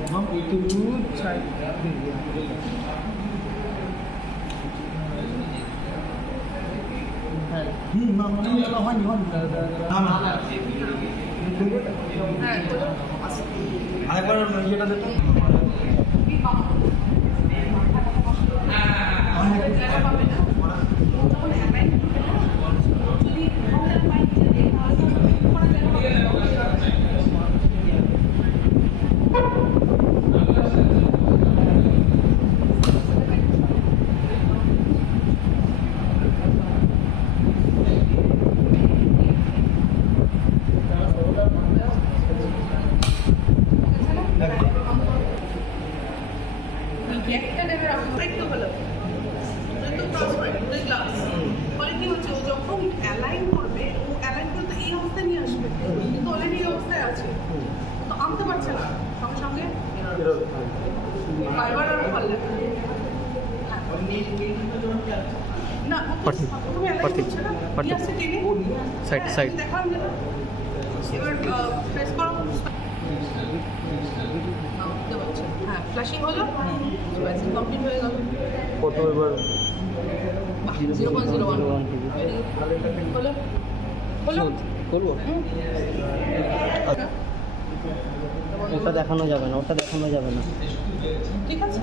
একদম একটু সাইড হয়নি আরেকবার ইয়েটা দেখুন সাইড সাইড হ্যাঁ ফ্ল্যাশিং হলো কমপ্লিট হয়ে গেল কত এবার 0.01 হলো হলো করবো ওটা দেখানো যাবে না ঠিক আছে